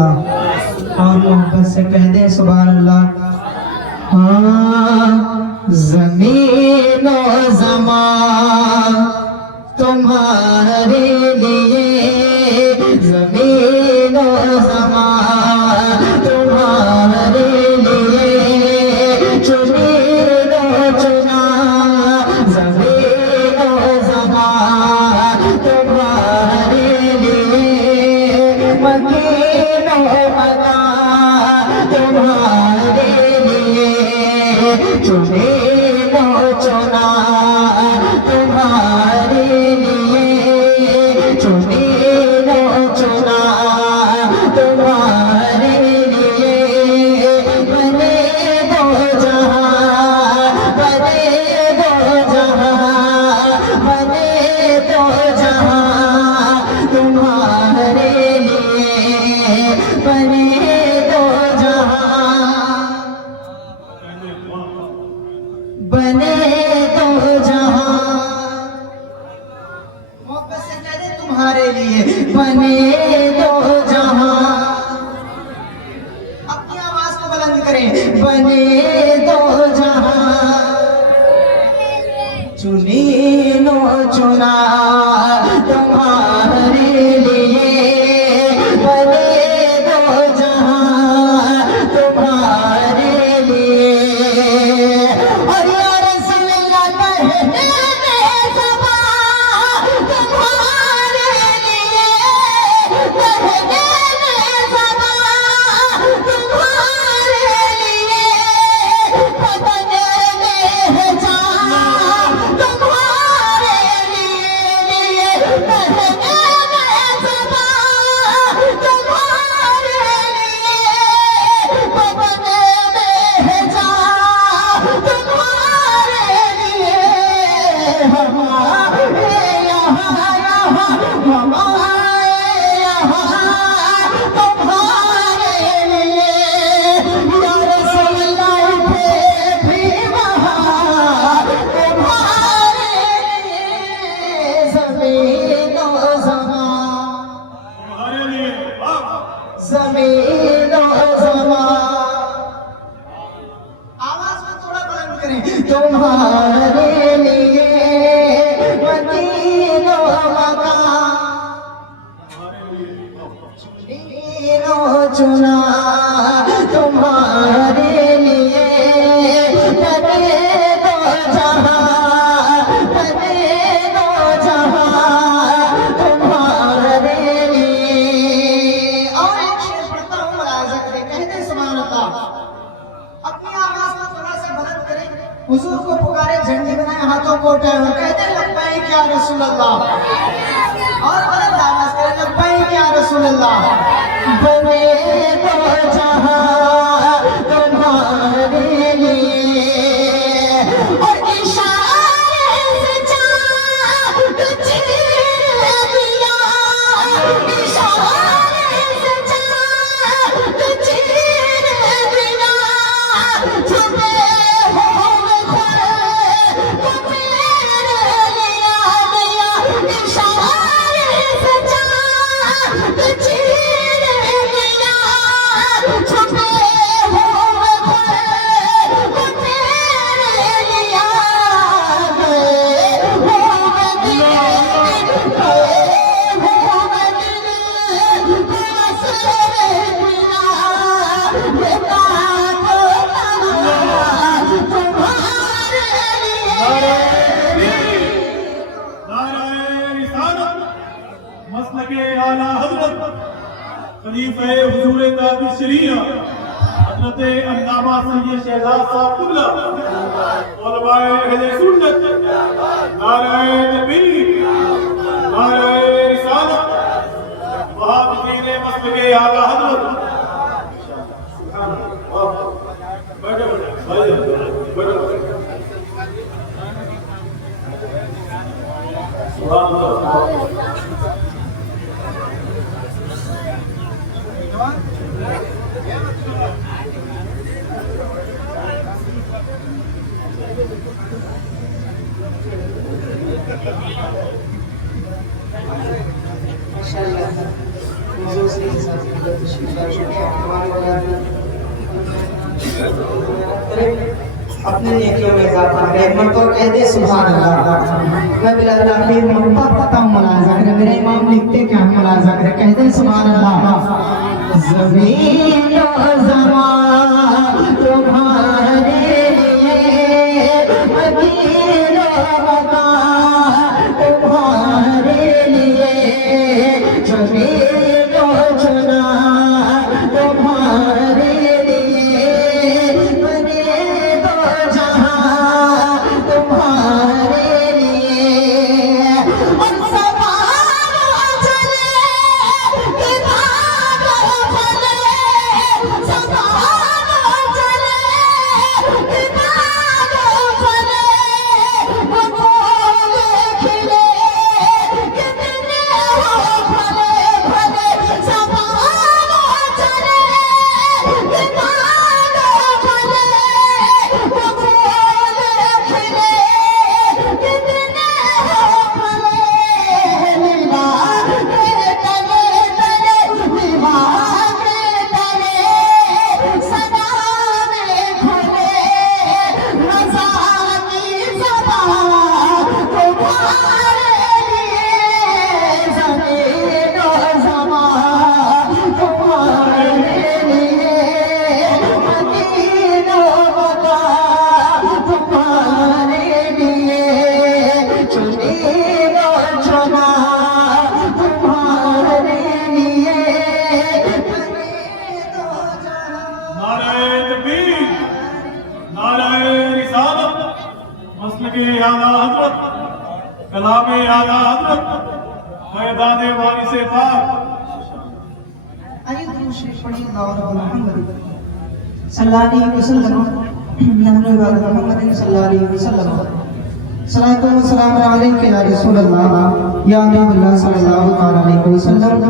अल्लाह। और मोहब्बत से कह दे सुभान अल्लाह। हाँ, ज़मीन और ज़मान तुम्हारे लिए, ज़मीन और ज़मान तुम्हारे लिए, चुनीर और चुना, ज़मीन और ज़मान तुम्हारे लिए, मकीन और मकान तुम्हारे लिए, चुनीर और चुना तुम्हारे लिए, चुनीर और चुना तुम्हारे लिए, बने दो जहां, बने दो जहां, बने दो जहां तुम्हारे लिए, बने दो जहां, बने दो जहां, मोहब्बत से कह दे तुम्हारे लिए, बने दो जहां, अपनी आवाज को बुलंद करें, बने दो जहां, चुनीनो चुना तुम्हारे लिए, बने दो जहां तुम्हारे लिए, और या रसूल अल्लाह कहने में ज़बां तुम्हारे लिए, कहने में ज़बां तुम्हारे लिए, बदने में है जान तुम्हारे लिए, कहने में ज़बां तुम्हारे लिए, बदने में है जान तुम्हारे लिए, हमारे यहाँ यहाँ हमारे यहाँ तुम्हारे लिए, या रसूल अल्लाह उठे भी वहाँ तुम्हारे लिए, ज़मीन और ज़मान तुम्हारे लिए ज़मीन और ज़मान, आवाज को थोड़ा बुलंद करें, तुम्हारे लिए, मदीन और मकान चुनीनो चुना तुम्हारे लिए, बने दो जहां, बने दो जहां तुम्हारे लिए। और एक शेर पढ़ता हूँ, मुलाहिज़ा करें, कह दे सुभान अल्लाह। अपनी आवाज को थोड़ा सा बुलंद करें, हुजूर को पुकारे, झंडी बनाए, हाथों को उठाए और कहते हैं लब्बैक या रसूल अल्लाह। और बुलंद आवाज करें, लब्बैक या रसूल अल्लाह। बने दो जहां तुम्हारे लिए, और इशारे से चाँद चीर दिया, इशारे से चाँद चीर दिया, छुपे हुए को मेरे लिया दिया, इशारे से चाँद चीर दिया, छुपे हुए को मेरे लिया, गए हुए दिल, गए हुए दिल, मसले बिना, ये बात तुम्हारे लिए। नाराए रिसालत, मसलके आला हज़रत, खलीफे हुजूर कादिशरिया, हज़रत अल्लामा सैयद शहजाद साहब क़िबला, उलमाए अहले सुन्नत, नाराए तकबीर, नाराए रिसालत, मुहाफ़िज़ीन मसलके आला हज़रत। बैठो बैठो बैठो। सुभान अल्लाह। माशाअल्लाह, हुजूर से अपने नेकियों में इजाफा करे। एक मरतबा कह दे सुभान अल्लाह। मैं बिलाल अमीर मुक्ता पता मुलाजा करे, मेरे इमाम लिखते क्या मुलाजा करे, कह दे सुभान अल्लाह। ज़मीन और ज़मान तुम्हारे लिए, अकील और वफा तुम्हारे लिए, ज़मीन और चुना तुम्हारे लिए, बने दो जहां तुम्हारे लिए। और सवार चले कि भागो भले, सवार चले कि भागो भले, वो फूल खिले कितने हो भले भले, सवार चले कि भागो भले, वो फूल खिले कितने हो भले। निगाह के तले तले, निगाह के तले सदा में खुले, मज़ा की सदा तुम्हारे लिए, ज़मीन और ज़मान तुम्हारे लिए, अकील और वफा तुम्हारे लिए, ज़मीन और चुना तुम्हारे लिए, बने दो जहां। नाराए तकबीर, नाराए रिसालत, मसलके आला हज़रत, कलामे आला हज़रत, फैज़ाने वारिसे पाक। आइए दुरूद शरीफ पढ़िए। अल्लाहु मुहम्मद सल्लल्लाहु अलैहि वसल्लम, नहनु इबाद मुहम्मद सल्लल्लाहु अलैहि वसल्लम, सलातो व सलाम अलैका या रसूल अल्लाह या नबी सल्लल्लाहु अलैहि वसल्लम।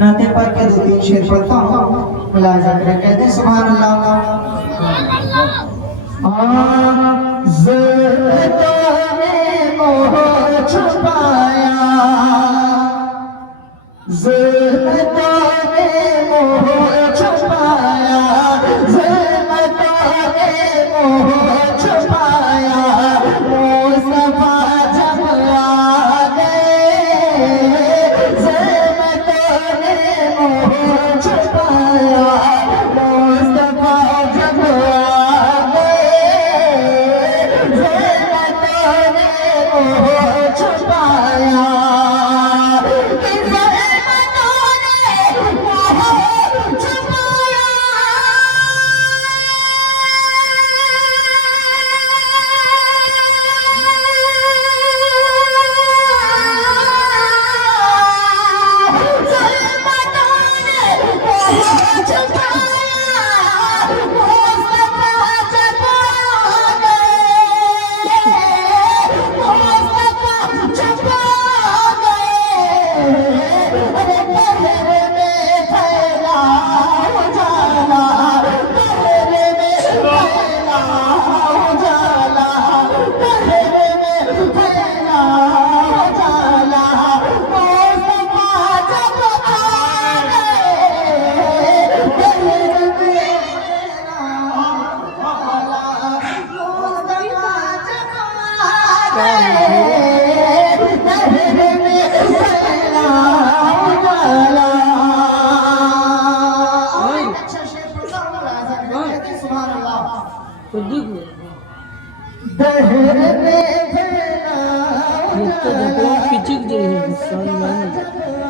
नाते पाक के दो तीन शेर पढ़ता हूँ, मुलाजा करें, कहते सुभान अल्लाह। ज़ुल्फ़ों ने मोह छुपाया, ज़ुल्फ़ों ने मोह छुपाया, ज़ुल्फ़ों ने मोह छुपाया, मुस्तफ़ा जब आ गए, ज़ुल्फ़ों ने मोह छुपाया, मुस्तफ़ा जब आ गए, ज़ुल्फ़ों ने मोह छुपाया, कि ज़ुल्फ़ों ने मोह छुपाया। Küçük değil, sen ben.